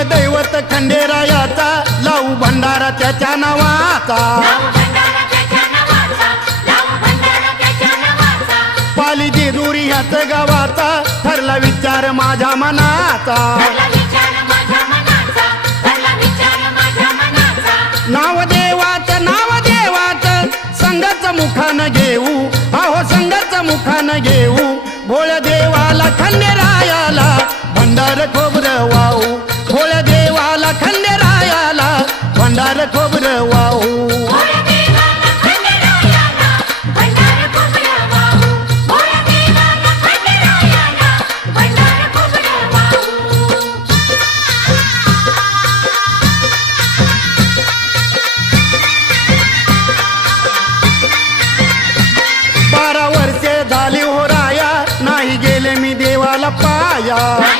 कुलदैवत खंडेरायाचा लावू भंडारा त्याच्या नावाचा पाली जेजुरी ह्याच गावाचा ठरला विचार माझ्या मनाचा नाव देवाचं संघाच मुखान घेऊ अहो संघाच मुखान घेऊ भोळ देवाला खंडेरायाला भंडार खोबरं वाहू भोळ देवाला खंडेरायाला भंडार खोबरं वाहू पाया